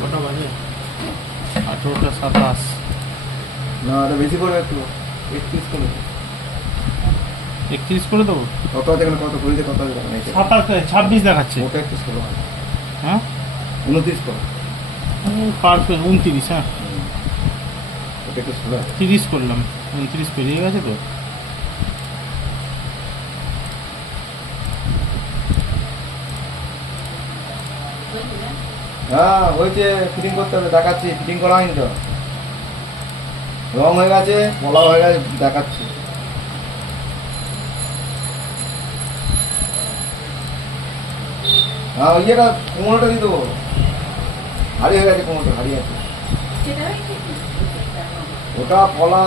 কটা বাজে? 18:27। না এটা বেশি করে একটু 31 করে 31 করে দেবো। কত আছে এখানে, কত ঘড়িতে কত আছে দেখেন, 26 দেখাচ্ছে। ওটা একটু স্লো হয়। হ্যাঁ 29 করো, পারফেক্ট। 29। হ্যাঁ ওটা একটু স্লো হয়। 30 করলাম, 29 পেরিয়ে গেছে তো। হ্যাঁ হয়েছে, ফিটিং করতে হবে, দেখাচ্ছি। ফিটিং করা হয়নি তো, রং হয়ে গেছে, বলা হয়ে গেছে, দেখাচ্ছি। হ্যাঁ ওই যেটা কোমরটা দিয়ে দেবো, হারিয়ে হয়ে গেছে, কোমরটা হারিয়ে আছে, ওটা পলা